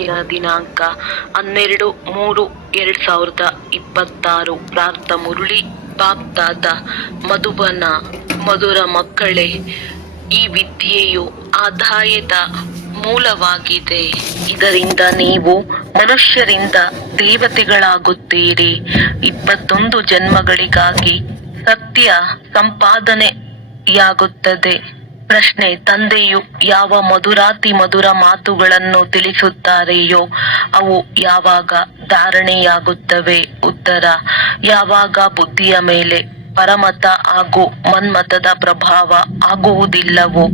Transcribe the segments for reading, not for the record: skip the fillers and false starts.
ಇಂದಿನ ದಿನಾಂಕ 12/3/2026. ಪ್ರಾರ್ಥ ಮುರಳಿ ಬಾಪ್ದಾದ ಮಧುಬನ. ಮಧುರ ಮಕ್ಕಳೇ, ಈ ವಿದ್ಯೆಯು ಆದಾಯದ ಮೂಲವಾಗಿದೆ. ಇದರಿಂದ ನೀವು ಮನುಷ್ಯರಿಂದ ದೇವತೆಗಳಾಗುತ್ತೀರಿ. 21 ಜನ್ಮಗಳಿಗಾಗಿ ಸತ್ಯ ಸಂಪಾದನೆಯಾಗುತ್ತದೆ. ಪ್ರಶ್ನೆ: ತಂದೆಯು ಯಾವ ಮಧುರಾತಿ ಮಧುರ ಮಾತುಗಳನ್ನು ತಿಳಿಸುತ್ತಾರೆಯೋ ಅವು ಯಾವಾಗ ಧಾರಣೆಯಾಗುತ್ತವೆ? ಉತ್ತರ: ಯಾವಾಗ ಬುದ್ಧಿಯ ಮೇಲೆ ಪರಮತ ಹಾಗೂ ಮನ್ಮತದ ಪ್ರಭಾವ ಆಗುವುದಿಲ್ಲವೋ,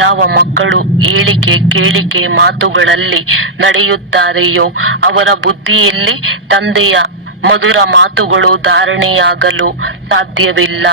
ಯಾವ ಮಕ್ಕಳು ಹೇಳಿಕೆ ಕೇಳಿಕೆ ಮಾತುಗಳಲ್ಲಿ ನಡೆಯುತ್ತಾರೆಯೋ ಅವರ ಬುದ್ಧಿಯಲ್ಲಿ ತಂದೆಯ ಮಧುರ ಮಾತುಗಳು ಧಾರಣೆಯಾಗಲು ಸಾಧ್ಯವಿಲ್ಲ.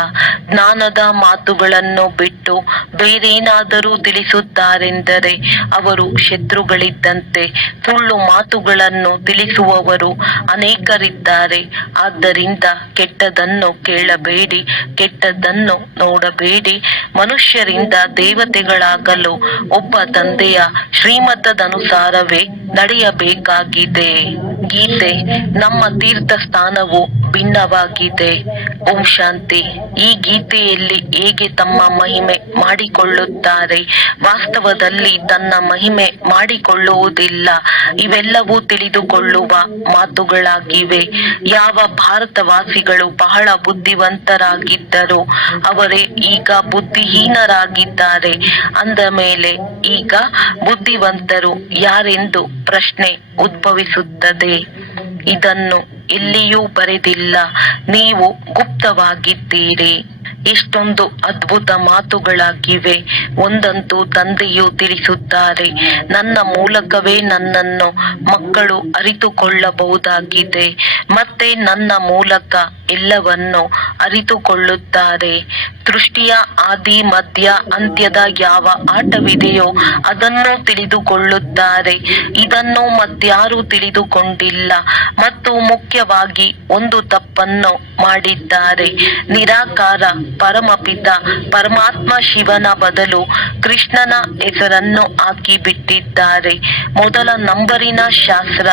ಜ್ಞಾನದ ಮಾತುಗಳನ್ನು ಬಿಟ್ಟು ಬೇರೇನಾದರೂ ತಿಳಿಸುತ್ತಾರೆಂದರೆ ಅವರು ಶತ್ರುಗಳಿದ್ದಂತೆ. ಸುಳ್ಳು ಮಾತುಗಳನ್ನು ತಿಳಿಸುವವರು ಅನೇಕರಿದ್ದಾರೆ. ಆದ್ದರಿಂದ ಕೆಟ್ಟದನ್ನು ಕೇಳಬೇಡಿ, ಕೆಟ್ಟದ್ದನ್ನು ನೋಡಬೇಡಿ. ಮನುಷ್ಯರಿಂದ ದೇವತೆಗಳಾಗಲು ಒಬ್ಬ ತಂದೆಯ ಶ್ರೀಮತದನುಸಾರವೇ ನಡೆಯಬೇಕಾಗಿದೆ. ಗೀತೆ: ನಮ್ಮ ತೀರ್ಥ ಸ್ಥಾನವು ಭಿನ್ನವಾಗಿದೆ. ಓಂ ಶಾಂತಿ. ಈ ಗೀತೆಯಲ್ಲಿ ಹೇಗೆ ತಮ್ಮ ಮಹಿಮೆ ಮಾಡಿಕೊಳ್ಳುತ್ತಾರೆ, ವಾಸ್ತವದಲ್ಲಿ ತನ್ನ ಮಹಿಮೆ ಮಾಡಿಕೊಳ್ಳುವುದಿಲ್ಲ. ಇವೆಲ್ಲವೂ ತಿಳಿದುಕೊಳ್ಳುವ ಮಾತುಗಳಾಗಿವೆ. ಯಾವ ಭಾರತವಾಸಿಗಳು ಬಹಳ ಬುದ್ಧಿವಂತರಾಗಿದ್ದರೋ ಅವರೇ ಈಗ ಬುದ್ಧಿಹೀನರಾಗಿದ್ದಾರೆ. ಅಂದ ಮೇಲೆ ಈಗ ಬುದ್ಧಿವಂತರು ಯಾರೆಂದು ಪ್ರಶ್ನೆ ಉದ್ಭವಿಸುತ್ತದೆ. ಇದನ್ನು ಎಲ್ಲಿಯೂ ಬರೆದಿಲ್ಲ. ನೀವು ಗುಪ್ತವಾಗಿದ್ದೀರಿ. ಎಷ್ಟೊಂದು ಅದ್ಭುತ ಮಾತುಗಳಾಗಿವೆ. ಒಂದಂತೂ ತಂದೆಯು ತಿಳಿಸುತ್ತಾರೆ, ನನ್ನ ಮೂಲಕವೇ ನನ್ನನ್ನು ಮಕ್ಕಳು ಅರಿತುಕೊಳ್ಳಬಹುದಾಗಿದೆ. ಮತ್ತೆ ನನ್ನ ಮೂಲಕ ಎಲ್ಲವನ್ನು ಅರಿತುಕೊಳ್ಳುತ್ತಾರೆ. ಸೃಷ್ಟಿಯ ಆದಿ ಮಧ್ಯ ಅಂತ್ಯದ ಯಾವ ಆಟವಿದೆಯೋ ಅದನ್ನು ತಿಳಿದುಕೊಳ್ಳುತ್ತಾರೆ. ಇದನ್ನು ಮತ್ಯಾರೂ ತಿಳಿದುಕೊಂಡಿಲ್ಲ. ಮತ್ತು ಮುಖ್ಯವಾಗಿ ಒಂದು ತಪ್ಪನ್ನು ಮಾಡಿದ್ದಾರೆ. ನಿರಾಕಾರ ಪರಮಪಿತ ಪರಮಾತ್ಮ ಶಿವನ ಬದಲು ಕೃಷ್ಣನ ಹೆಸರನ್ನು ಹಾಕಿಬಿಟ್ಟಿದ್ದಾರೆ. ಮೊದಲ ನಂಬರಿನ ಶಾಸ್ತ್ರ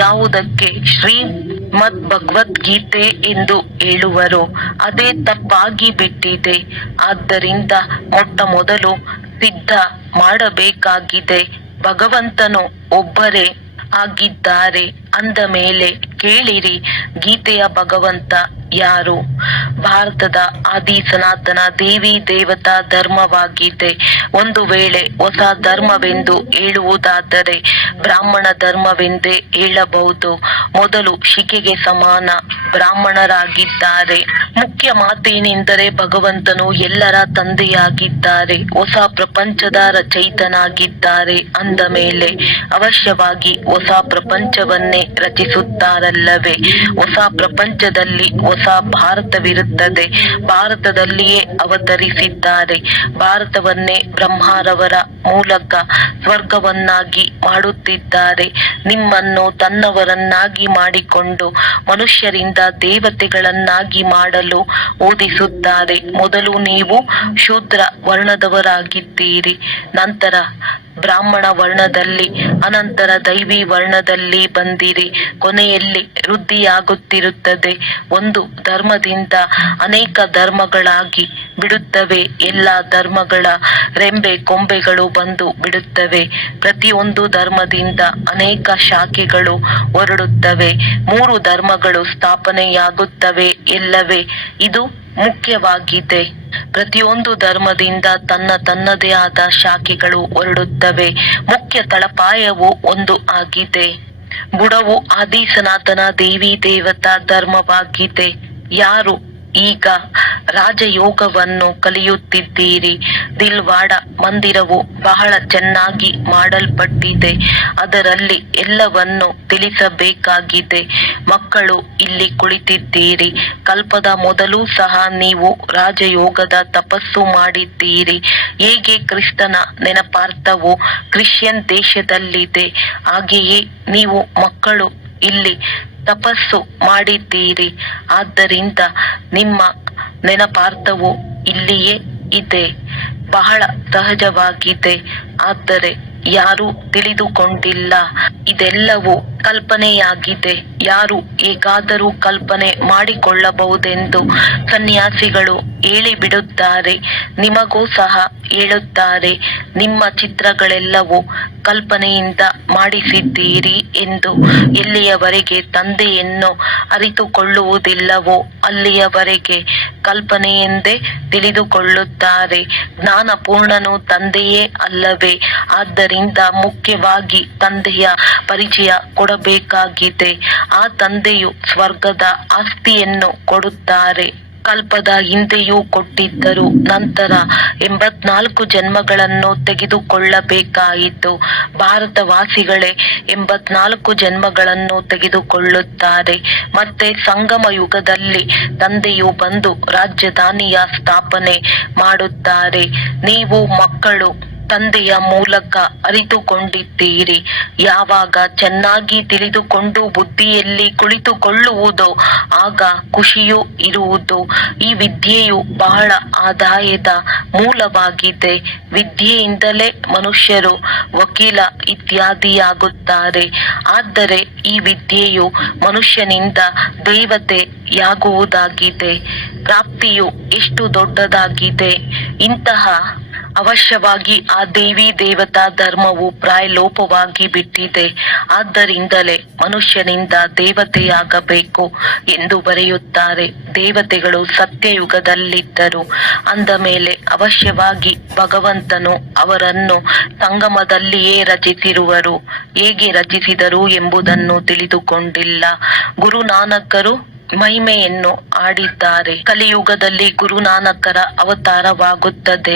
ಯಾವುದಕ್ಕೆ ಶ್ರೀಮದ್ ಭಗವದ್ಗೀತೆ ಎಂದು ಹೇಳುವರೋ ಅದೇ ತಪ್ಪಾಗಿ ಬಿಟ್ಟಿದೆ. ಆದ್ದರಿಂದ ಮೊಟ್ಟ ಮೊದಲು ಸಿದ್ಧ ಮಾಡಬೇಕಾಗಿದೆ. ಭಗವಂತನು ಒಬ್ಬರೇ ಆಗಿದ್ದಾರೆ ಅಂದ ಮೇಲೆ ಕೇಳಿರಿ, ಗೀತೆಯ ಭಗವಂತ ಯಾರು? ಭಾರತದ ಆದಿ ಸನಾತನ ದೇವಿ ದೇವತಾ ಧರ್ಮವಾಗಿದೆ. ಒಂದು ವೇಳೆ ಹೊಸ ಧರ್ಮವೆಂದು ಹೇಳುವುದಾದರೆ ಬ್ರಾಹ್ಮಣ ಧರ್ಮವೆಂದೇ ಹೇಳಬಹುದು. ಮೊದಲು ಶಿಕೆಗೆ ಸಮಾನ ಬ್ರಾಹ್ಮಣರಾಗಿದ್ದಾರೆ. ಮುಖ್ಯ ಮಾತೇನೆಂದರೆ ಭಗವಂತನು ಎಲ್ಲರ ತಂದೆಯಾಗಿದ್ದಾರೆ, ಹೊಸ ಪ್ರಪಂಚದ ರಚಯಿತನಾಗಿದ್ದಾರೆ. ಅಂದ ಮೇಲೆ ಅವಶ್ಯವಾಗಿ ಹೊಸ ಪ್ರಪಂಚವನ್ನೇ ರಚಿಸುತ್ತಾರಲ್ಲವೇ? ಹೊಸ ಪ್ರಪಂಚದಲ್ಲಿ ಹೊಸ ಭಾರತವಿರುತ್ತದೆ. ಭಾರತದಲ್ಲಿಯೇ ಅವತರಿಸಿದ್ದಾರೆ. ಭಾರತವನ್ನೇ ಬ್ರಹ್ಮರವರ ಮೂಲಕ ಸ್ವರ್ಗವನ್ನಾಗಿ ಮಾಡುತ್ತಿದ್ದಾರೆ. ನಿಮ್ಮನ್ನು ತನ್ನವರನ್ನಾಗಿ ಮಾಡಿಕೊಂಡು ಮನುಷ್ಯರಿಂದ ದೇವತೆಗಳನ್ನಾಗಿ ಮಾಡಲು ಓದಿಸುತ್ತಾರೆ. ಮೊದಲು ನೀವು ಶೂದ್ರ ವರ್ಣದವರಾಗಿದ್ದೀರಿ, ನಂತರ ಬ್ರಾಹ್ಮಣ ವರ್ಣದಲ್ಲಿ, ಅನಂತರ ದೈವಿ ವರ್ಣದಲ್ಲಿ ಬಂದಿರಿ. ಕೊನೆಯಲ್ಲಿ ವೃದ್ಧಿಯಾಗುತ್ತಿರುತ್ತದೆ. ಒಂದು ಧರ್ಮದಿಂದ ಅನೇಕ ಧರ್ಮಗಳಾಗಿ ಬಿಡುತ್ತವೆ. ಎಲ್ಲ ಧರ್ಮಗಳ ರೆಂಬೆ ಕೊಂಬೆಗಳು ಬಂದು ಬಿಡುತ್ತವೆ. ಪ್ರತಿಯೊಂದು ಧರ್ಮದಿಂದ ಅನೇಕ ಶಾಖೆಗಳು ಹೊರಡುತ್ತವೆ. 3 ಧರ್ಮಗಳು ಸ್ಥಾಪನೆಯಾಗುತ್ತವೆ ಎಲ್ಲವೇ? ಇದು ಮುಖ್ಯವಾಗಿದೆ. ಪ್ರತಿಯೊಂದು ಧರ್ಮದಿಂದ ತನ್ನದೇ ಆದ ಶಾಖೆಗಳು ಹೊರಡುತ್ತವೆ. ಮುಖ್ಯ ತಳಪಾಯವು ಒಂದು ಆಗಿದೆ. ಬುಡವು ಆದಿ ಸನಾತನ ದೇವಿ ದೇವತಾ ಧರ್ಮವಾಗಿದೆ. ಯಾರು ಈಗ ರಾಜಯೋಗವನ್ನು ಕಲಿಯುತ್ತಿದ್ದೀರಿ? ದಿಲ್ವಾಡ ಮಂದಿರವು ಬಹಳ ಚೆನ್ನಾಗಿ ಮಾಡಲ್ಪಟ್ಟಿದೆ. ಅದರಲ್ಲಿ ಎಲ್ಲವನ್ನು ತಿಳಿಸಬೇಕಾಗಿದೆ. ಮಕ್ಕಳು ಇಲ್ಲಿ ಕುಳಿತಿದ್ದೀರಿ. ಕಲ್ಪದ ಮೊದಲು ಸಹ ನೀವು ರಾಜಯೋಗದ ತಪಸ್ಸು ಮಾಡಿದ್ದೀರಿ. ಹೇಗೆ ಕ್ರಿಸ್ತನ ನೆನಪಾರ್ಥವು ಕ್ರಿಶ್ಚಿಯನ್ ದೇಶದಲ್ಲಿದೆ, ಹಾಗೆಯೇ ನೀವು ಮಕ್ಕಳು ಇಲ್ಲಿ ತಪಸ್ಸು ಮಾಡಿದ್ದೀರಿ. ಆದ್ದರಿಂದ ನಿಮ್ಮ ನೆನಪಾರ್ಥವು ಇಲ್ಲಿಯೇ ಇದೆ. ಬಹಳ ಸಹಜವಾಗಿದೆ. ಆದರೆ ಯಾರು ತಿಳಿದುಕೊಂಡಿಲ್ಲ. ಇದೆಲ್ಲವೂ ಕಲ್ಪನೆಯಾಗಿದೆ. ಯಾರು ಹೇಗಾದರೂ ಕಲ್ಪನೆ ಮಾಡಿಕೊಳ್ಳಬಹುದೆಂದು ಸನ್ಯಾಸಿಗಳು ಹೇಳಿಬಿಡುತ್ತಾರೆ. ನಿಮಗೂ ಸಹ ಹೇಳುತ್ತಾರೆ, ನಿಮ್ಮ ಚಿತ್ರಗಳೆಲ್ಲವೂ ಕಲ್ಪನೆಯಿಂದ ಮಾಡಿಸಿದ್ದೀರಿ ಎಂದು. ಎಲ್ಲಿಯವರೆಗೆ ತಂದೆಯನ್ನು ಅರಿತುಕೊಳ್ಳುವುದಿಲ್ಲವೋ ಅಲ್ಲಿಯವರೆಗೆ ಕಲ್ಪನೆಯೆಂದೇ ತಿಳಿದುಕೊಳ್ಳುತ್ತಾರೆ. ಜ್ಞಾನಪೂರ್ಣನು ತಂದೆಯೇ ಅಲ್ಲವೇ? ಆದ್ದರಿಂದ ಮುಖ್ಯವಾಗಿ ತಂದೆಯ ಪರಿಚಯ ಕೊಡಬೇಕಾಗಿದೆ. ಆ ತಂದೆಯು ಸ್ವರ್ಗದ ಆಸ್ತಿಯನ್ನು ಕೊಡುತ್ತಾರೆ. ಕಲ್ಪದ ಹಿಂದೆಯೂ ಕೊಟ್ಟಿದ್ದರು. ನಂತರ 84 ಜನ್ಮಗಳನ್ನು ತೆಗೆದುಕೊಳ್ಳಬೇಕಾಯಿತು. ಭಾರತವಾಸಿಗಳೇ 84 ಜನ್ಮಗಳನ್ನು ತೆಗೆದುಕೊಳ್ಳುತ್ತಾರೆ. ಮತ್ತೆ ಸಂಗಮ ಯುಗದಲ್ಲಿ ತಂದೆಯು ಬಂದು ರಾಜಧಾನಿಯ ಸ್ಥಾಪನೆ ಮಾಡುತ್ತಾರೆ. ನೀವು ಮಕ್ಕಳು ತಂದೆಯ ಮೂಲಕ ಅರಿತುಕೊಂಡಿದ್ದೀರಿ. ಯಾವಾಗ ಚೆನ್ನಾಗಿ ತಿಳಿದುಕೊಂಡು ಬುದ್ಧಿಯಲ್ಲಿ ಕುಳಿತುಕೊಳ್ಳುವುದೋ ಆಗ ಖುಷಿಯೂ ಇರುವುದು. ಈ ವಿದ್ಯೆಯು ಬಹಳ ಆದಾಯದ ಮೂಲವಾಗಿದೆ. ವಿದ್ಯೆಯಿಂದಲೇ ಮನುಷ್ಯರು ವಕೀಲ ಇತ್ಯಾದಿಯಾಗುತ್ತಾರೆ. ಆದರೆ ಈ ವಿದ್ಯೆಯು ಮನುಷ್ಯನಿಂದ ದೇವತೆಯಾಗುವುದಾಗಿದೆ. ಪ್ರಾಪ್ತಿಯು ಎಷ್ಟು ದೊಡ್ಡದಾಗಿದೆ! ಇಂತಹ ಅವಶ್ಯವಾಗಿ ಆ ದೇವಿ ದೇವತಾ ಧರ್ಮವು ಪ್ರಾಯಲೋಪವಾಗಿ ಬಿಟ್ಟಿದೆ. ಆದ್ದರಿಂದಲೇ ಮನುಷ್ಯನಿಂದ ದೇವತೆಯಾಗಬೇಕು ಎಂದು ಬರೆಯುತ್ತಾರೆ. ದೇವತೆಗಳು ಸತ್ಯಯುಗದಲ್ಲಿದ್ದರು. ಅಂದ ಮೇಲೆ ಅವಶ್ಯವಾಗಿ ಭಗವಂತನು ಅವರನ್ನು ಸಂಗಮದಲ್ಲಿಯೇ ರಚಿಸಿರುವರು. ಹೇಗೆ ರಚಿಸಿದರು ಎಂಬುದನ್ನು ತಿಳಿದುಕೊಂಡಿಲ್ಲ. ಗುರುನಾನಕರು ಮಹಿಮೆಯನ್ನು ಆಡಿದ್ದಾರೆ. ಕಲಿಯುಗದಲ್ಲಿ ಗುರುನಾನಕರ ಅವತಾರವಾಗುತ್ತದೆ.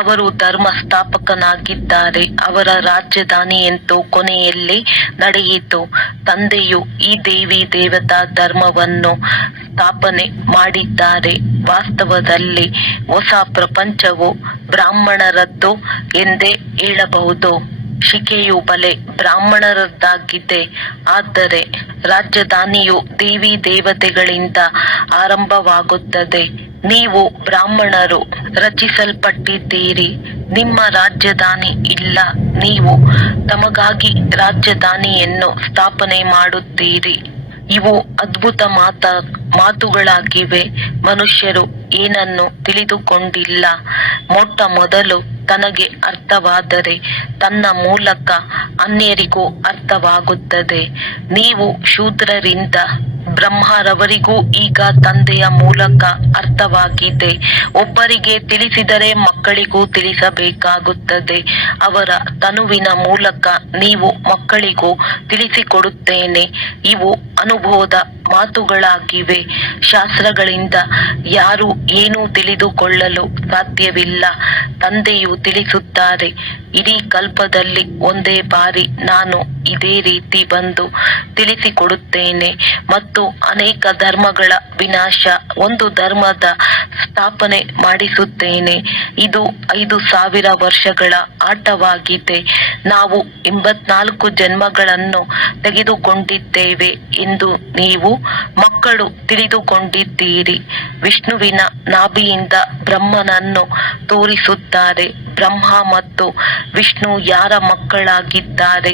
ಅವರು ಧರ್ಮ ಸ್ಥಾಪಕನಾಗಿದ್ದಾರೆ. ಅವರ ರಾಜಧಾನಿಯಂತೂ ಕೊನೆಯಲ್ಲಿ ನಡೆಯಿತು. ತಂದೆಯು ಈ ದೇವಿ ದೇವತಾ ಧರ್ಮವನ್ನು ಸ್ಥಾಪನೆ ಮಾಡಿದ್ದಾರೆ. ವಾಸ್ತವದಲ್ಲಿ ಹೊಸ ಪ್ರಪಂಚವು ಬ್ರಾಹ್ಮಣರದ್ದು ಎಂದೇ ಹೇಳಬಹುದು. ಶಿಕೆಯು ಬಲೆ ಬ್ರಾಹ್ಮಣರದ್ದಾಗಿದೆ. ಆದರೆ ರಾಜಧಾನಿಯು ದೇವಿ ದೇವತೆಗಳಿಂದ ಆರಂಭವಾಗುತ್ತದೆ. ನೀವು ಬ್ರಾಹ್ಮಣರು ರಚಿಸಲ್ಪಟ್ಟಿದ್ದೀರಿ. ನಿಮ್ಮ ರಾಜಧಾನಿ ಇಲ್ಲ. ನೀವು ತಮಗಾಗಿ ರಾಜಧಾನಿಯನ್ನು ಸ್ಥಾಪನೆ ಮಾಡುತ್ತೀರಿ. ಇವು ಅದ್ಭುತ ಮಾತುಗಳಾಗಿವೆ. ಮನುಷ್ಯರು ಏನನ್ನು ತಿಳಿದುಕೊಂಡಿಲ್ಲ. ಮೊಟ್ಟ ಮೊದಲು ತನಗೆ ಅರ್ಥವಾದರೆ ತನ್ನ ಮೂಲಕ ಅನ್ಯರಿಗೂ ಅರ್ಥವಾಗುತ್ತದೆ. ನೀವು ಶೂದ್ರರಿಂದ ಬ್ರಹ್ಮರವರಿಗೂ ಈಗ ತಂದೆಯ ಮೂಲಕ ಅರ್ಥವಾಗಿದೆ. ಒಬ್ಬರಿಗೆ ತಿಳಿಸಿದರೆ ಮಕ್ಕಳಿಗೂ ತಿಳಿಸಬೇಕಾಗುತ್ತದೆ. ಅವರ ತನುವಿನ ಮೂಲಕ ನೀವು ಮಕ್ಕಳಿಗೂ ತಿಳಿಸಿಕೊಡುತ್ತೇನೆ. ಇವು ಅನುಭವದ ಮಾತುಗಳಾಗಿವೆ. ಶಾಸ್ತ್ರಗಳಿಂದ ಯಾರು ಏನೂ ತಿಳಿದುಕೊಳ್ಳಲು ಸಾಧ್ಯವಿಲ್ಲ. ತಂದೆಯು ತಿಳಿಸುತ್ತಾರೆ, ಇಡೀ ಕಲ್ಪದಲ್ಲಿ ಒಂದೇ ಬಾರಿ ನಾನು ಇದೇ ರೀತಿ ಬಂದು ತಿಳಿಸಿಕೊಡುತ್ತೇನೆ ಮತ್ತು ಅನೇಕ ಧರ್ಮಗಳ ವಿನಾಶ, ಒಂದು ಧರ್ಮದ ಸ್ಥಾಪನೆ ಮಾಡಿಸುತ್ತೇನೆ. ಇದು 5000 ವರ್ಷಗಳ ಆಟವಾಗಿದೆ. ನಾವು 84 ಜನ್ಮಗಳನ್ನು ತೆಗೆದುಕೊಂಡಿದ್ದೇವೆ ಎಂದು ನೀವು ಮಕ್ಕಳು ತಿಳಿದುಕೊಂಡಿದ್ದೀರಿ. ವಿಷ್ಣುವಿನ ನಾಭಿಯಿಂದ ಬ್ರಹ್ಮನನ್ನು ತೋರಿಸುತ್ತಾರೆ. ಬ್ರಹ್ಮ ಮತ್ತು ವಿಷ್ಣು ಯಾರ ಮಕ್ಕಳಾಗಿದ್ದಾರೆ?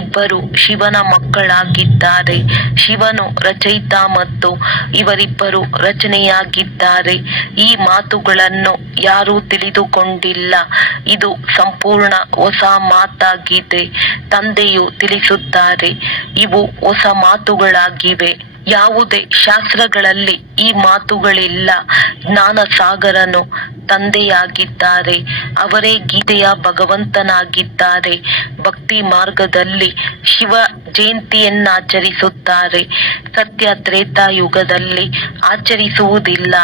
ಇಬ್ಬರು ಶಿವನ ಮಕ್ಕಳಾಗಿದ್ದಾರೆ. ಶಿವನು ರಚಯಿತ ಮತ್ತು ಇವರಿಬ್ಬರು ರಚನೆಯಾಗಿದ್ದಾರೆ. ಈ ಮಾತುಗಳನ್ನು ಯಾರೂ ತಿಳಿದುಕೊಂಡಿಲ್ಲ. ಇದು ಸಂಪೂರ್ಣ ಹೊಸ ಮಾತಾಗಿದೆ. ತಂದೆಯು ತಿಳಿಸುತ್ತಾರೆ, ಇವು ಹೊಸ ಮಾತುಗಳಾಗಿವೆ. ಯಾವುದೇ ಶಾಸ್ತ್ರಗಳಲ್ಲಿ ಈ ಮಾತುಗಳಿಲ್ಲ. ಜ್ಞಾನಸಾಗರನು ತಂದೆಯಾಗಿದ್ದಾರೆ. ಅವರೇ ಗೀತೆಯ ಭಗವಂತನಾಗಿದ್ದಾರೆ. ಭಕ್ತಿ ಮಾರ್ಗದಲ್ಲಿ ಶಿವ ಜಯಂತಿಯನ್ನಾಚರಿಸುತ್ತಾರೆ. ಸತ್ಯ ತ್ರೇತಾಯುಗದಲ್ಲಿ ಆಚರಿಸುವುದಿಲ್ಲ.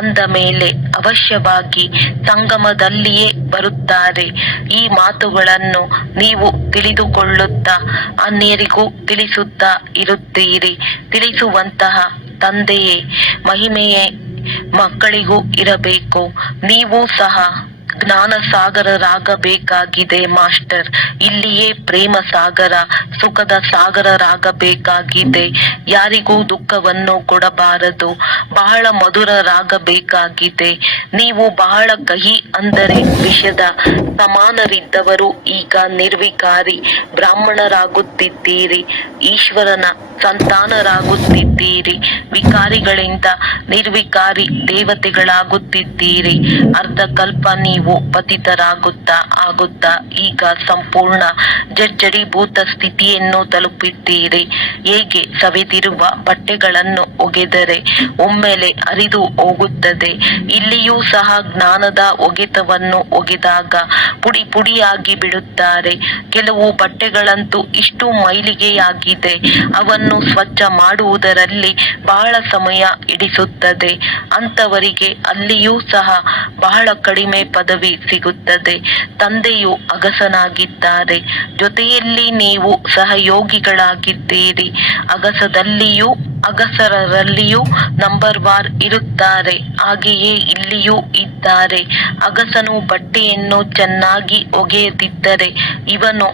ಅಂದ ಮೇಲೆ ಅವಶ್ಯವಾಗಿ ಸಂಗಮದಲ್ಲಿಯೇ ಬರುತ್ತಾರೆ. ಈ ಮಾತುಗಳನ್ನು ನೀವು ತಿಳಿದುಕೊಳ್ಳುತ್ತಾ ಅನ್ಯರಿಗೂ ತಿಳಿಸುತ್ತಾ ಇರುತ್ತೀರಿ. ತಿಳಿಸುವಂತಹ ತಂದೆಯೇ ಮಹಿಮೆಯೇ ಮಕ್ಕಳಿಗೂ ಇರಬೇಕು. ನೀವು ಸಹ ಜ್ಞಾನ ಸಾಗರರಾಗಬೇಕಾಗಿದೆ ಮಾಸ್ಟರ್. ಇಲ್ಲಿಯೇ ಪ್ರೇಮ ಸಾಗರ ಸುಖದ ಸಾಗರರಾಗಬೇಕಾಗಿದೆ. ಯಾರಿಗೂ ದುಃಖವನ್ನು ಕೊಡಬಾರದು. ಬಹಳ ಮಧುರರಾಗಬೇಕಾಗಿದೆ. ನೀವು ಬಹಳ ಕಹಿ ಅಂದರೆ ವಿಷದ ಸಮಾನರಿದ್ದವರು ಈಗ ನಿರ್ವಿಕಾರಿ ಬ್ರಾಹ್ಮಣರಾಗುತ್ತಿದ್ದೀರಿ. ಈಶ್ವರನ ಸಂತಾನರಾಗುತ್ತಿದ್ದೀರಿ. ವಿಕಾರಿಗಳಿಂದ ನಿರ್ವಿಕಾರಿ ದೇವತೆಗಳಾಗುತ್ತಿದ್ದೀರಿ. ಅರ್ಧಕಲ್ಪ ನೀವು ಪತಿತರಾಗುತ್ತಾ ಆಗುತ್ತಾ ಈಗ ಸಂಪೂರ್ಣ ಜರ್ಜಡೀಭೂತ ಸ್ಥಿತಿಯನ್ನು ತಲುಪಿದ್ದೀರಿ. ಹೇಗೆ ಸವೆದಿರುವ ಬಟ್ಟೆಗಳನ್ನು ಒಗೆದರೆ ಒಮ್ಮೆಲೆ ಹರಿದು ಹೋಗುತ್ತದೆ, ಇಲ್ಲಿಯೂ ಸಹ ಜ್ಞಾನದ ಒಗೆತವನ್ನು ಒಗೆದಾಗ ಪುಡಿ ಪುಡಿಯಾಗಿ ಬಿಡುತ್ತಾರೆ. ಕೆಲವು ಬಟ್ಟೆಗಳಂತೂ ಇಷ್ಟು ಮೈಲಿಗೆಯಾಗಿದೆ, ಅವನ್ನು ಸ್ವಚ್ಛ ಮಾಡುವುದರಲ್ಲಿ ಬಹಳ ಸಮಯ ಹಿಡಿಸುತ್ತದೆ. ಅಂತವರಿಗೆ ಅಲ್ಲಿಯೂ ಸಹ ಬಹಳ ಕಡಿಮೆ ಪದವಿ ಸಿಗುತ್ತದೆ. ತಂದೆಯು ಅಗಸನಾಗಿದ್ದಾರೆ, ಜೊತೆಯಲ್ಲಿ ನೀವು ಸಹಯೋಗಿಗಳಾಗಿದ್ದೀರಿ. ಅಗಸದಲ್ಲಿಯೂ ಅಗಸರಲ್ಲಿಯೂ ನಂಬರ್ ವಾರ್ ಇರುತ್ತಾರೆ, ಹಾಗೆಯೇ ಇಲ್ಲಿಯೂ ಇದ್ದಾರೆ. ಅಗಸನು ಬಟ್ಟೆಯನ್ನು ಚೆನ್ನಾಗಿ ಒಗೆಯದಿದ್ದರೆ ಇವನು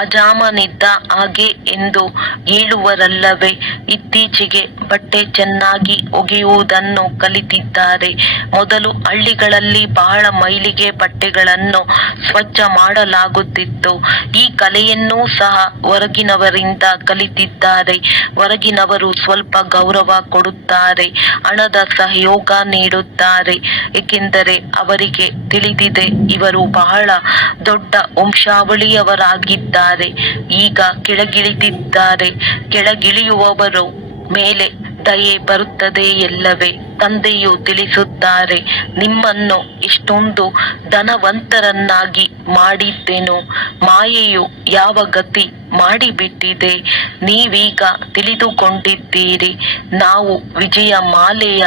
ಅಜಾಮನಿದ್ದ ಹಾಗೆ ಎಂದು ಹೇಳುವರಲ್ಲವೇ. ಇತ್ತೀಚೆಗೆ ಬಟ್ಟೆ ಚೆನ್ನಾಗಿ ಒಗೆಯುವುದನ್ನು ಕಲಿತಿದ್ದಾರೆ. ಮೊದಲು ಹಳ್ಳಿಗಳಲ್ಲಿ ಬಹಳ ಮೈಲಿಗೆ ಬಟ್ಟೆಗಳನ್ನು ಸ್ವಚ್ಛ ಮಾಡಲಾಗುತ್ತಿತ್ತು. ಈ ಕಲೆಯನ್ನೂ ಸಹ ಹೊರಗಿನವರಿಂದ ಕಲಿತಿದ್ದಾರೆ. ಹೊರಗಿನವರು ಸ್ವಲ್ಪ ಗೌರವ ಕೊಡುತ್ತಾರೆ, ಹಣದ ಸಹಯೋಗ ನೀಡುತ್ತಾರೆ, ಏಕೆಂದರೆ ಅವರಿಗೆ ತಿಳಿದಿದೆ ಇವರು ಬಹಳ ದೊಡ್ಡ ವಂಶಾವಳಿಯವರಾಗಿದ್ದಾರೆ. ಈಗ ಕೆಳಗಿಳಿದಿದ್ದಾರೆ. ಕೆಳಗಿಳಿಯುವವರು ಮೇಲೆ ದಯೆ ಬರುತ್ತದೆ ಎಲ್ಲವೇ. ತಂದೆಯು ತಿಳಿಸುತ್ತಾರೆ, ನಿಮ್ಮನ್ನು ಇಷ್ಟೊಂದು ಧನವಂತರನ್ನಾಗಿ ಮಾಡಿದ್ದೆನು, ಮಾಯೆಯು ಯಾವ ಗತಿ ಮಾಡಿಬಿಟ್ಟಿದೆ. ನೀವೀಗ ತಿಳಿದುಕೊಂಡಿದ್ದೀರಿ, ನಾವು ವಿಜಯ ಮಾಲೆಯ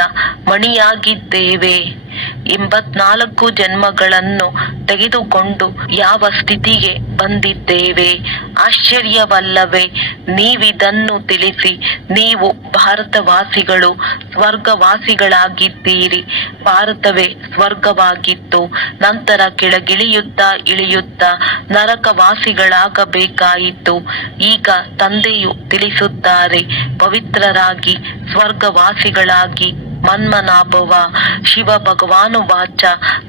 ಮಣಿಯಾಗಿದ್ದೇವೆ. 84 ಜನ್ಮಗಳನ್ನು ತೆಗೆದುಕೊಂಡು ಯಾವ ಸ್ಥಿತಿಗೆ ಬಂದಿದ್ದೇವೆ. ಆಶ್ಚರ್ಯವಲ್ಲವೇ? ನೀವಿದನ್ನು ತಿಳಿಸಿ. ನೀವು ಭಾರತವಾಸಿಗಳು ಸ್ವರ್ಗವಾಸಿಗಳಾಗಿದ್ದೀರಿ. ಭಾರತವೇ ಸ್ವರ್ಗವಾಗಿತ್ತು. ನಂತರ ಕೆಳಗಿಳಿಯುತ್ತಾ ಇಳಿಯುತ್ತಾ ನರಕವಾಸಿಗಳಾಗಬೇಕಾಯಿತು. ಈಗ ತಂದೆಯು ತಿಳಿಸುತ್ತಾರೆ, ಪವಿತ್ರರಾಗಿ ಸ್ವರ್ಗವಾಸಿಗಳಾಗಿ ಮನ್ಮನಾಭವ. ಶಿವ ಭಗವಾನುವಾಚ,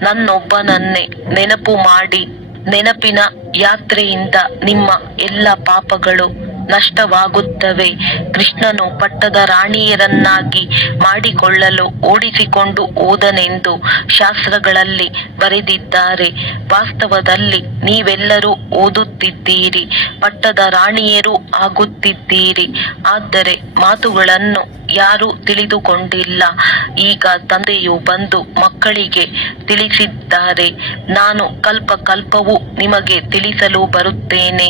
ನನ್ನೊಬ್ಬನನ್ನೇ ನೆನಪು ಮಾಡಿ. ನೆನಪಿನ ಯಾತ್ರೆಯಿಂದ ನಿಮ್ಮ ಎಲ್ಲ ಪಾಪಗಳು ನಷ್ಟವಾಗುತ್ತವೆ. ಕೃಷ್ಣನು ಪಟ್ಟದ ರಾಣಿಯರನ್ನಾಗಿ ಮಾಡಿಕೊಳ್ಳಲು ಓಡಿಸಿಕೊಂಡು ಹೋದನೆಂದು ಶಾಸ್ತ್ರಗಳಲ್ಲಿ ಬರೆದಿದ್ದಾರೆ. ವಾಸ್ತವದಲ್ಲಿ ನೀವೆಲ್ಲರೂ ಓದುತ್ತಿದ್ದೀರಿ, ಪಟ್ಟದ ರಾಣಿಯರು ಆಗುತ್ತಿದ್ದೀರಿ. ಆದರೆ ಮಾತುಗಳನ್ನು ಯಾರೂ ತಿಳಿದುಕೊಂಡಿಲ್ಲ. ಈಗ ತಂದೆಯು ಬಂದು ಮಕ್ಕಳಿಗೆ ತಿಳಿಸಿದ್ದಾರೆ, ನಾನು ಕಲ್ಪ ಕಲ್ಪವೂ ನಿಮಗೆ ತಿಳಿಸಲು ಬರುತ್ತೇನೆ.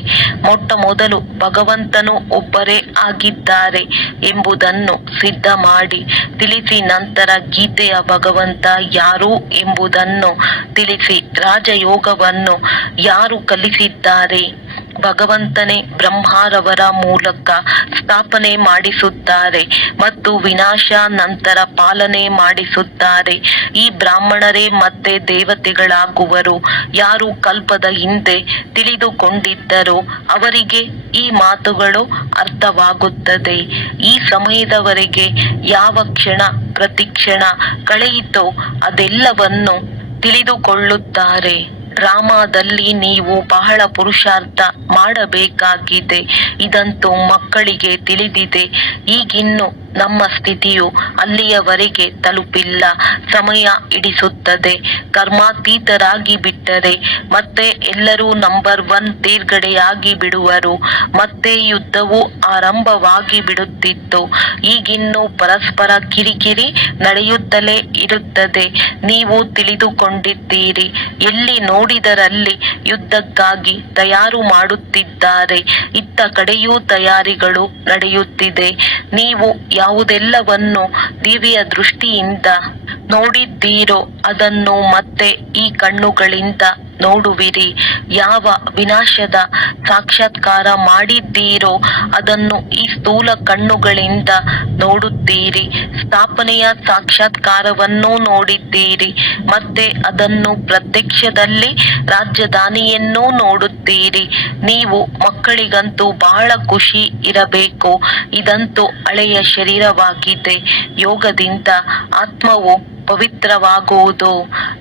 ಮೊಟ್ಟ ಮೊದಲು ಭಗವಂತನು ಒಬ್ಬರೇ ಆಗಿದ್ದಾರೆ ಎಂಬುದನ್ನು ಸಿದ್ಧ ಮಾಡಿ ತಿಳಿಸಿ. ನಂತರ ಗೀತೆಯ ಭಗವಂತ ಯಾರು ಎಂಬುದನ್ನು ತಿಳಿಸಿ. ರಾಜಯೋಗವನ್ನು ಯಾರು ಕಲಿಸಿದ್ದಾರೆ? ಭಗವಂತನೇ ಬ್ರಹ್ಮರವರ ಮೂಲಕ ಸ್ಥಾಪನೆ ಮಾಡಿಸುತ್ತಾರೆ ಮತ್ತು ವಿನಾಶ ನಂತರ ಪಾಲನೆ ಮಾಡಿಸುತ್ತಾರೆ. ಈ ಬ್ರಾಹ್ಮಣರೇ ಮತ್ತೆ ದೇವತೆಗಳಾಗುವರು. ಯಾರು ಕಲ್ಪದ ಹಿಂದೆ ತಿಳಿದುಕೊಂಡಿದ್ದರೋ ಅವರಿಗೆ ಈ ಮಾತುಗಳು ಅರ್ಥವಾಗುತ್ತದೆ. ಈ ಸಮಯದವರೆಗೆ ಯಾವ ಕ್ಷಣ ಪ್ರತಿಕ್ಷಣ ಕಳೆಯಿತೋ ಅದೆಲ್ಲವನ್ನು ತಿಳಿದುಕೊಳ್ಳುತ್ತಾರೆ. ಡ್ರಾಮಾದಲ್ಲಿ ನೀವು ಬಹಳ ಪುರುಷಾರ್ಥ ಮಾಡಬೇಕಾಗಿದೆ. ಇದಂತೂ ಮಕ್ಕಳಿಗೆ ತಿಳಿದಿದೆ. ಈಗಿನ್ನು ನಮ್ಮ ಸ್ಥಿತಿಯು ಅಲ್ಲಿಯವರೆಗೆ ತಲುಪಿಲ್ಲ. ಸಮಯ ಹಿಡಿಸುತ್ತದೆ. ಕರ್ಮಾತೀತರಾಗಿ ಬಿಟ್ಟರೆ ಮತ್ತೆ ಎಲ್ಲರೂ ನಂಬರ್ 1 ತೇರ್ಗಡೆಯಾಗಿ ಬಿಡುವರು. ಮತ್ತೆ ಯುದ್ಧವು ಆರಂಭವಾಗಿ ಬಿಡುತ್ತಿತ್ತು. ಈಗಿನ್ನು ಪರಸ್ಪರ ಕಿರಿಕಿರಿ ನಡೆಯುತ್ತಲೇ ಇರುತ್ತದೆ. ನೀವು ತಿಳಿದುಕೊಂಡಿದ್ದೀರಿ, ಎಲ್ಲಿ ನೋಡಿದರಲ್ಲಿ ಯುದ್ಧಕ್ಕಾಗಿ ತಯಾರು ಮಾಡುತ್ತಿದ್ದಾರೆ. ಇತ್ತ ಕಡೆಯೂ ತಯಾರಿಗಳು ನಡೆಯುತ್ತಿದೆ. ನೀವು ಯಾವುದೆಲ್ಲವನ್ನು ದಿವ್ಯ ದೃಷ್ಟಿಯಿಂದ ನೋಡಿದ್ದೀರೋ ಅದನ್ನು ಮತ್ತೆ ಈ ಕಣ್ಣುಗಳಿಂದ ನೋಡುವಿರಿ. ಯಾವ ವಿನಾಶದ ಸಾಕ್ಷಾತ್ಕಾರ ಮಾಡಿದ್ದೀರೋ ಅದನ್ನು ಈ ಸ್ಥೂಲ ಕಣ್ಣುಗಳಿಂದ ನೋಡುತ್ತೀರಿ. ಸ್ಥಾಪನೆಯ ಸಾಕ್ಷಾತ್ಕಾರವನ್ನು ನೋಡಿದ್ದೀರಿ, ಮತ್ತೆ ಅದನ್ನು ಪ್ರತ್ಯಕ್ಷದಲ್ಲಿ ರಾಜಧಾನಿಯನ್ನೂ ನೋಡುತ್ತೀರಿ. ನೀವು ಮಕ್ಕಳಿಗಂತೂ ಬಹಳ ಖುಷಿ ಇರಬೇಕು. ಇದಂತೂ ಹಳೆಯ ಶರೀರವಾಗಿದೆ. ಯೋಗದಿಂದ ಆತ್ಮವು ಪವಿತ್ರವಾಗುವುದು.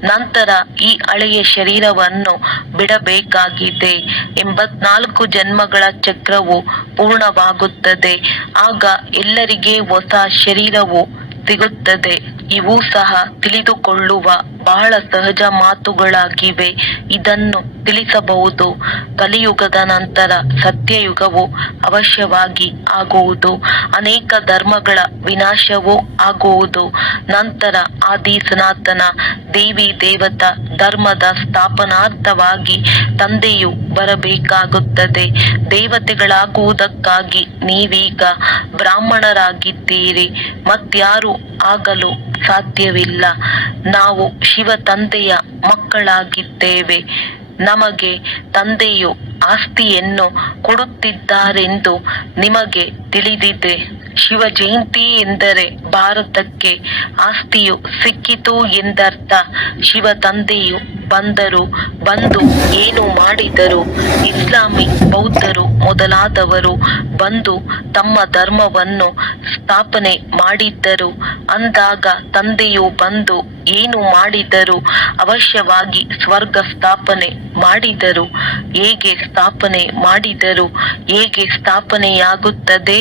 ನಂತರ ಈ ಹಳೆಯ ಶರೀರವನ್ನು ಬಿಡಬೇಕಾಗಿದೆ. 84 ಜನ್ಮಗಳ ಚಕ್ರವು ಪೂರ್ಣವಾಗುತ್ತದೆ. ಆಗ ಎಲ್ಲರಿಗೆ ಹೊಸ ಶರೀರವು ಸಿಗುತ್ತದೆ. ಇವು ಸಹ ತಿಳಿದುಕೊಳ್ಳುವ ಬಹಳ ಸಹಜ ಮಾತುಗಳಾಗಿವೆ. ಇದನ್ನು ತಿಳಿಸಬಹುದು. ಕಲಿಯುಗದ ನಂತರ ಸತ್ಯಯುಗವು ಅವಶ್ಯವಾಗಿ ಆಗುವುದು. ಅನೇಕ ಧರ್ಮಗಳ ವಿನಾಶವೂ ಆಗುವುದು. ನಂತರ ಆದಿ ಸನಾತನ ದೇವಿ ದೇವತಾ ಧರ್ಮದ ಸ್ಥಾಪನಾರ್ಥವಾಗಿ ತಂದೆಯು ಬರಬೇಕಾಗುತ್ತದೆ. ದೇವತೆಗಳಾಗುವುದಕ್ಕಾಗಿ ನೀವೀಗ ಬ್ರಾಹ್ಮಣರಾಗಿದ್ದೀರಿ, ಮತ್ಯಾರು ಆಗಲು ಸಾಧ್ಯವಿಲ್ಲ. ನಾವು ಶಿವ ತಂದೆಯ ಮಕ್ಕಳಾಗಿದ್ದೇವೆ. ನಮಗೆ ತಂದೆಯು ಆಸ್ತಿಯನ್ನು ಕೊಡುತ್ತಿದ್ದಾರೆಂದು ನಿಮಗೆ ತಿಳಿದಿದೆ. ಶಿವ ಜಯಂತಿ ಎಂದರೆ ಭಾರತಕ್ಕೆ ಆಸ್ತಿಯು ಸಿಕ್ಕಿತು ಎಂದರ್ಥ. ಶಿವ ತಂದೆಯು ಬಂದು ಏನು ಮಾಡಿದರು? ಇಸ್ಲಾಮಿ ಬೌದ್ಧರು ಮೊದಲಾದವರು ಬಂದು ತಮ್ಮ ಧರ್ಮವನ್ನು ಸ್ಥಾಪನೆ ಮಾಡಿದ್ದರು. ಅಂದಾಗ ತಂದೆಯು ಬಂದು ಏನು ಮಾಡಿದರು? ಅವಶ್ಯವಾಗಿ ಸ್ವರ್ಗ ಸ್ಥಾಪನೆ ಮಾಡಿದರು. ಹೇಗೆ ಸ್ಥಾಪನೆ ಮಾಡಿದರು, ಹೇಗೆ ಸ್ಥಾಪನೆಯಾಗುತ್ತದೆ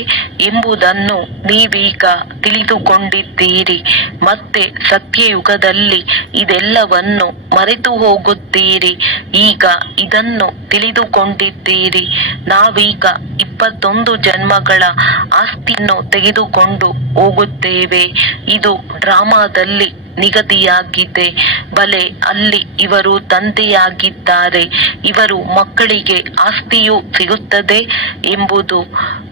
ಎಂಬುದನ್ನು ನೀವೀಗ ತಿಳಿದುಕೊಂಡಿದ್ದೀರಿ. ಮತ್ತೆ ಸತ್ಯಯುಗದಲ್ಲಿ ಇದೆಲ್ಲವನ್ನು ಮರೆತು ಹೋಗುತ್ತೀರಿ. ಈಗ ಇದನ್ನು ತಿಳಿದುಕೊಂಡಿದ್ದೀರಿ. ನಾವೀಗ 21 ಜನ್ಮಗಳ ಆಸ್ತಿಯನ್ನು ತೆಗೆದುಕೊಂಡು ಹೋಗುತ್ತೇವೆ. ಇದು ಡ್ರಾಮಾದಲ್ಲಿ ನಿಗದಿಯಾಗಿದೆ. ಬಲೆ, ಅಲ್ಲಿ ಇವರು ತಂದೆಯಾಗಿದ್ದಾರೆ. ಇವರು ಮಕ್ಕಳಿಗೆ ಆಸ್ತಿಯು ಸಿಗುತ್ತದೆ ಎಂಬುದು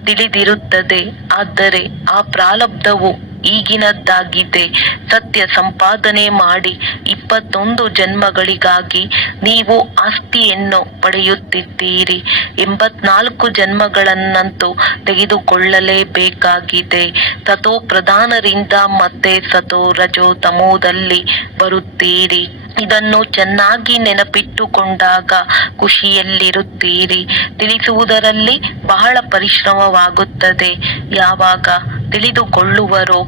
ತಿಳಿದಿರುತ್ತದೆ. ಆದರೆ ಆ ಪ್ರಾರಬ್ಧವು ಈಗಿನದ್ದಾಗಿದೆ. ಸತ್ಯ ಸಂಪಾದನೆ ಮಾಡಿ 21 ಜನ್ಮಗಳಿಗಾಗಿ ನೀವು ಆಸ್ತಿಯನ್ನು ಪಡೆಯುತ್ತಿದ್ದೀರಿ. 84 ಜನ್ಮಗಳನ್ನಂತೂ ತೆಗೆದುಕೊಳ್ಳಲೇಬೇಕಾಗಿದೆ. ಸತೋ ಪ್ರಧಾನರಿಂದ ಮತ್ತೆ ಸತೋ ರಜೋ ತಮೋದಲ್ಲಿ ಬರುತ್ತೀರಿ. ಇದನ್ನು ಚೆನ್ನಾಗಿ ನೆನಪಿಟ್ಟುಕೊಂಡಾಗ ಖುಷಿಯಲ್ಲಿರುತ್ತೀರಿ. ತಿಳಿಸುವುದರಲ್ಲಿ ಬಹಳ ಪರಿಶ್ರಮವಾಗುತ್ತದೆ. ಯಾವಾಗ ತಿಳಿದುಕೊಳ್ಳುವರೋ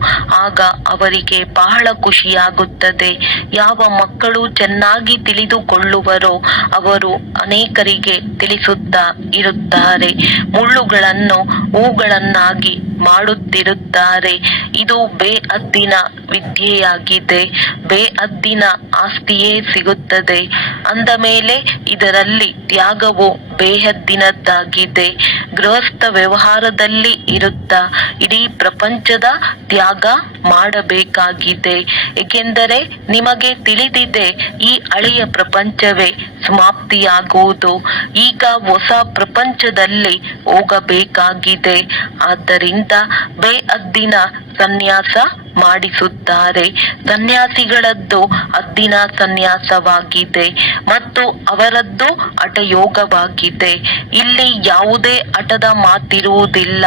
ಆಗ ಅವರಿಗೆ ಬಹಳ ಖುಷಿಯಾಗುತ್ತದೆ. ಯಾವ ಮಕ್ಕಳು ಚೆನ್ನಾಗಿ ತಿಳಿದುಕೊಳ್ಳುವರೋ ಅವರು ಅನೇಕರಿಗೆ ತಿಳಿಸುತ್ತಾ ಇರುತ್ತಾರೆ. ಮುಳ್ಳುಗಳನ್ನು ಹೂಗಳನ್ನಾಗಿ ಮಾಡುತ್ತಿರುತ್ತಾರೆ. ಇದು ಬೇಅದ್ದಿನ ವಿದ್ಯೆಯಾಗಿದೆ. ಬೇಅದ್ದಿನ ಆಸ್ತಿಯೇ ಸಿಗುತ್ತದೆ ಅಂದ ಮೇಲೆ ಇದರಲ್ಲಿ ತ್ಯಾಗವು ಬೇಹದ್ದಿನದ್ದಾಗಿದೆ. ಗೃಹಸ್ಥ ವ್ಯವಹಾರದಲ್ಲಿ ಇರುತ್ತಾ ಇಡೀ ಪ್ರಪಂಚದ ತ್ಯಾಗ ಮಾಡಬೇಕಾಗಿದೆ. ಏಕೆಂದರೆ ನಿಮಗೆ ತಿಳಿದಿದೆ, ಈ ಹಳೆಯ ಪ್ರಪಂಚವೇ ಸಮಾಪ್ತಿಯಾಗುವುದು. ಈಗ ಹೊಸ ಪ್ರಪಂಚದಲ್ಲಿ ಹೋಗಬೇಕಾಗಿದೆ. ಆದ್ದರಿಂದ ಬೇಅದ್ದಿನ ಸನ್ಯಾಸ ಮಾಡಿಸುತ್ತಾರೆ. ಸನ್ಯಾಸಿಗಳದ್ದು ಅದ್ದಿನ ಸನ್ಯಾಸವಾಗಿದೆ ಮತ್ತು ಅವರದ್ದು ಹಠಯೋಗವಾಗಿದೆ. ಇಲ್ಲಿ ಯಾವುದೇ ಹಠದ ಮಾತಿರುವುದಿಲ್ಲ.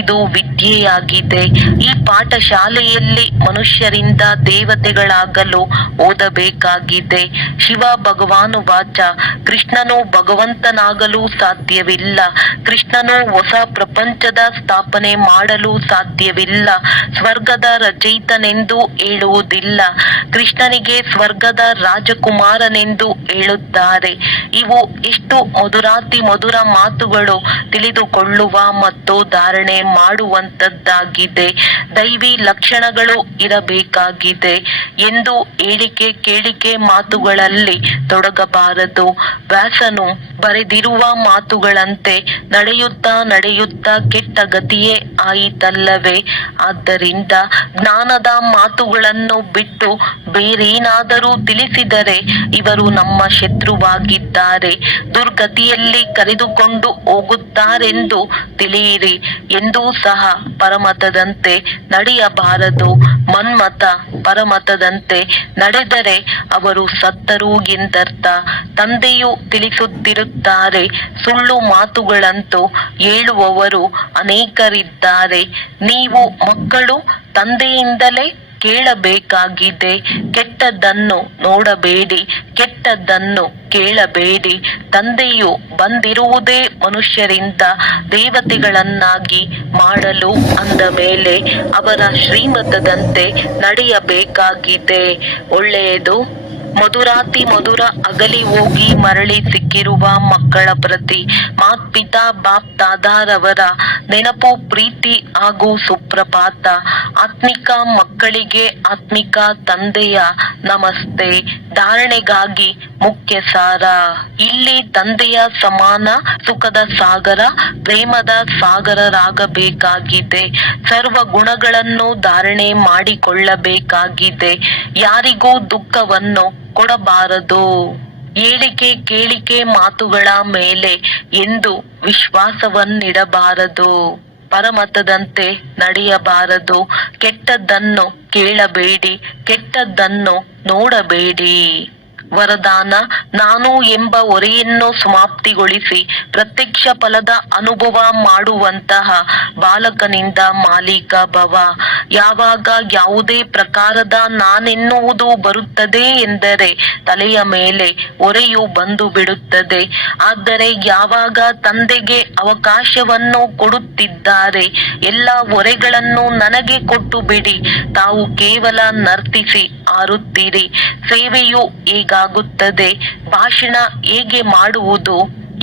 ಇದು ವಿದ್ಯೆಯಾಗಿದೆ. ಈ ಪಾಠಶಾಲೆಯಲ್ಲಿ ಮನುಷ್ಯರಿಂದ ದೇವತೆಗಳಾಗಲು ಓದಬೇಕಾಗಿದೆ. ಶಿವ ಭಗವಾನು ವಾಚ, ಕೃಷ್ಣನು ಭಗವಂತನಾಗಲು ಸಾಧ್ಯವಿಲ್ಲ. ಕೃಷ್ಣನು ಹೊಸ ಪ್ರಪಂಚದ ಸ್ಥಾಪನೆ ಮಾಡಲು ಸಾಧ್ಯವಿಲ್ಲ. ಸ್ವರ್ಗದ ರಚಯಿತನೆಂದು ಹೇಳುವುದಿಲ್ಲ. ಕೃಷ್ಣನಿಗೆ ಸ್ವರ್ಗದ ರಾಜಕುಮಾರನೆಂದು ಹೇಳುತ್ತಾರೆ. ಇವು ಎಷ್ಟು ಮಧುರಾತಿ ಮಧುರ ಮಾತುಗಳು, ತಿಳಿದುಕೊಳ್ಳುವ ಮತ್ತು ಧಾರಣೆ ಮಾಡುವಂತದ್ದಾಗಿದೆ. ದೈವಿ ಲಕ್ಷಣಗಳು ಇರಬೇಕಾಗಿದೆ ಎಂದು ಹೇಳಿಕೆ ಕೇಳಿಕೆ ಮಾತುಗಳಲ್ಲಿ ತೊಡಗಬಾರದು. ವ್ಯಾಸನು ಬರೆದಿರುವ ಮಾತುಗಳಂತೆ ನಡೆಯುತ್ತಾ ನಡೆಯುತ್ತಾ ಕೆಟ್ಟ ಗತಿಯೇ ಆಯಿತಲ್ಲವೇ? ಆದ್ದರಿಂದ ಜ್ಞಾನದ ಮಾತುಗಳನ್ನು ಬಿಟ್ಟು ಬೇರೇನಾದರೂ ತಿಳಿಸಿದರೆ ಇವರು ನಮ್ಮ ಶತ್ರುವಾಗಿದ್ದಾರೆ, ದುರ್ಗತಿಯಲ್ಲಿ ಕರೆದುಕೊಂಡು ಹೋಗುತ್ತಾರೆಂದು ತಿಳಿಯಿರಿ. ಎಂದೂ ಸಹ ಪರಮತದಂತೆ ನಡೆಯಬಾರದು. ಮನ್ಮಥ ಪರಮತದಂತೆ ನಡೆದರೆ ಅವರು ಸತ್ತರು ಎಂದರ್ಥ. ತಂದೆಯು ತಿಳಿಸುತ್ತಿರುತ್ತಾರೆ, ಸುಳ್ಳು ಮಾತುಗಳಂತೂ ಹೇಳುವವರು ಅನೇಕರಿದ್ದಾರೆ. ನೀವು ಮಕ್ಕಳು ತಂದೆಯಿಂದಲೇ ಕೇಳಬೇಕಾಗಿದೆ. ಕೆಟ್ಟದ್ದನ್ನು ನೋಡಬೇಡಿ, ಕೆಟ್ಟದ್ದನ್ನು ಕೇಳಬೇಡಿ. ತಂದೆಯು ಬಂದಿರುವುದೇ ಮನುಷ್ಯರಿಂದ ದೇವತೆಗಳನ್ನಾಗಿ ಮಾಡಲು. ಅಂದ ಮೇಲೆ ಅವರ ಶ್ರೀಮತದಂತೆ ನಡೆಯಬೇಕಾಗಿದೆ. ಒಳ್ಳೆಯದು. ಮಧುರಾತಿ ಮಧುರ ಅಗಲಿ ಹೋಗಿ ಮರಳಿ ಸಿಕ್ಕಿರುವ ಮಕ್ಕಳ ಪ್ರತಿ ಮಾತ್ಪಿತಾ ಬಾಪ್ ದಾದಾರವರ ನೆನಪು, ಪ್ರೀತಿ ಹಾಗೂ ಸುಪ್ರಭಾತ. ಆತ್ಮಿಕ ಮಕ್ಕಳಿಗೆ ಆತ್ಮಿಕ ತಂದೆಯ ನಮಸ್ತೆ. ಧಾರಣೆಗಾಗಿ ಮುಖ್ಯ ಸಾರ. ಇಲ್ಲಿ ತಂದೆಯ ಸಮಾನ ಸುಖದ ಸಾಗರ, ಪ್ರೇಮದ ಸಾಗರರಾಗಬೇಕಾಗಿದೆ. ಸರ್ವ ಗುಣಗಳನ್ನು ಧಾರಣೆ ಮಾಡಿಕೊಳ್ಳಬೇಕಾಗಿದೆ. ಯಾರಿಗೂ ದುಃಖವನ್ನು ಕೊಡಬಾರದು. ಹೇಳಿಕೆ ಕೇಳಿಕೆ ಮಾತುಗಳ ಮೇಲೆ ಎಂದು ವಿಶ್ವಾಸವನ್ನಿಡಬಾರದು. ಪರಮತದಂತೆ ನಡೆಯಬಾರದು. ಕೆಟ್ಟದ್ದನ್ನು ಕೇಳಬೇಡಿ, ಕೆಟ್ಟದ್ದನ್ನು ನೋಡಬೇಡಿ. ವರದಾನ: ನಾನು ಎಂಬ ಹೊರೆಯನ್ನು ಸಮಾಪ್ತಿಗೊಳಿಸಿ ಪ್ರತ್ಯಕ್ಷ ಫಲದ ಅನುಭವ ಮಾಡುವಂತಹ ಬಾಲಕನಿಂದ ಮಾಲೀಕ ಭವ. ಯಾವಾಗ ಯಾವುದೇ ಪ್ರಕಾರದ ನಾನೆನ್ನುವುದು ಬರುತ್ತದೆ ಎಂದರೆ ತಲೆಯ ಮೇಲೆ ಹೊರೆಯು ಬಂದು ಬಿಡುತ್ತದೆ. ಆದರೆ ಯಾವಾಗ ತಂದೆಗೆ ಅವಕಾಶವನ್ನು ಕೊಡುತ್ತಿದ್ದಾರೆ, ಎಲ್ಲ ಹೊರೆಗಳನ್ನು ನನಗೆ ಕೊಟ್ಟು ಬಿಡಿ, ತಾವು ಕೇವಲ ನರ್ತಿಸಿ ಆರುತ್ತೀರಿ. ಸೇವೆಯು ಹೇಗಾಗುತ್ತದೆ, ಭಾಷಣ ಹೇಗೆ ಮಾಡುವುದು,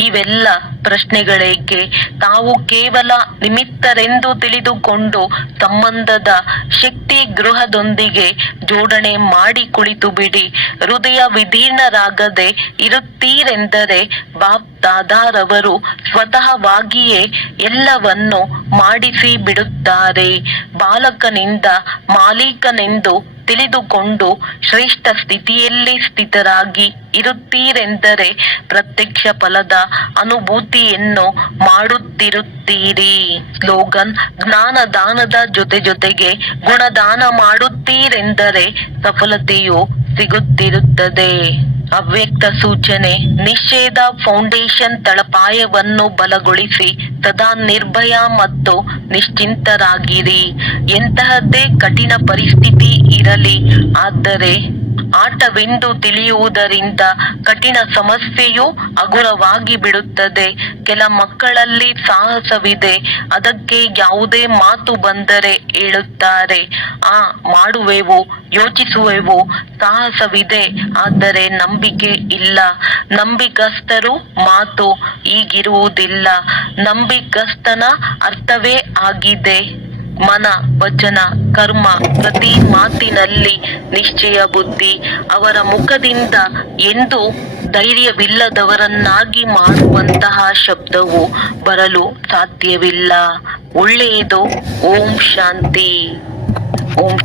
ಇವೆಲ್ಲ ಪ್ರಶ್ನೆಗಳಿಗೆ ತಾವು ಕೇವಲ ನಿಮಿತ್ತರೆಂದು ತಿಳಿದುಕೊಂಡು ಸಂಬಂಧದ ಶಕ್ತಿ ಗೃಹದೊಂದಿಗೆ ಜೋಡಣೆ ಮಾಡಿ ಕುಳಿತು ಬಿಡಿ. ಹೃದಯ ವಿದೀರ್ಣರಾಗದೆ ಇರುತ್ತೀರೆಂದರೆ ಬಾಪ್ ದಾದಾರವರು ಸ್ವತಃವಾಗಿಯೇ ಎಲ್ಲವನ್ನು ಮಾಡಿಸಿ ಬಿಡುತ್ತಾರೆ. ಬಾಲಕನಿಂದ ಮಾಲೀಕನೆಂದು ತಿಳಿದುಕೊಂಡು ಶ್ರೇಷ್ಠ ಸ್ಥಿತಿಯಲ್ಲಿ ಸ್ಥಿತರಾಗಿ ಇರುತ್ತೀರೆಂದರೆ ಪ್ರತ್ಯಕ್ಷ ಫಲದ ಅನುಭೂತಿಯನ್ನು ಮಾಡುತ್ತಿರುತ್ತೀರಿ. ಸ್ಲೋಗನ್: ಜ್ಞಾನದಾನದ ಜೊತೆಗೆ ಗುಣದಾನ ಮಾಡುತ್ತೀರೆಂದರೆ ಸಫಲತೆಯು ಸಿಗುತ್ತಿರುತ್ತದೆ. ಅವ್ಯಕ್ತ ಸೂಚನೆ: ನಿಷೇಧ ಫೌಂಡೇಶನ್ ತಳಪಾಯವನ್ನು ಬಲಗೊಳಿಸಿ ಸದಾ ನಿರ್ಭಯ ಮತ್ತು ನಿಶ್ಚಿಂತರಾಗಿರಿ. ಎಂತಹದ್ದೇ ಕಠಿಣ ಪರಿಸ್ಥಿತಿ ಇರಲಿ, ಆದರೆ ಆಟವೆಂದು ತಿಳಿಯುವುದರಿಂದ ಕಠಿಣ ಸಮಸ್ಯೆಯು ಹಗುರವಾಗಿ ಬಿಡುತ್ತದೆ. ಕೆಲ ಮಕ್ಕಳಲ್ಲಿ ಸಾಹಸವಿದೆ, ಅದಕ್ಕೆ ಯಾವುದೇ ಮಾತು ಬಂದರೆ ಹೇಳುತ್ತಾರೆ, ಮಾಡುವೆವು, ಯೋಚಿಸುವೆವು. ಸಾಹಸವಿದೆ, ಆದರೆ ನಂಬಿಕೆ ಇಲ್ಲ. ನಂಬಿಗಸ್ತರು ಮಾತು ಹೀಗಿರುವುದಿಲ್ಲ. ನಂಬಿಗಸ್ತನ ಅರ್ಥವೇ ಆಗಿದೆ ಮನ, ವಚನ, ಕರ್ಮ. ಪ್ರತಿ ಮಾತಿನಲ್ಲಿ ನಿಶ್ಚಯ ಬುದ್ಧಿ. ಅವರ ಮುಖದಿಂದ ಎಂದು ಧೈರ್ಯವಿಲ್ಲದವರನ್ನಾಗಿ ಮಾಡುವಂತಹ ಶಬ್ದವು ಬರಲು ಸಾಧ್ಯವಿಲ್ಲ. ಒಳ್ಳೆಯದು. ಓಂ ಶಾಂತಿ. ಓಂ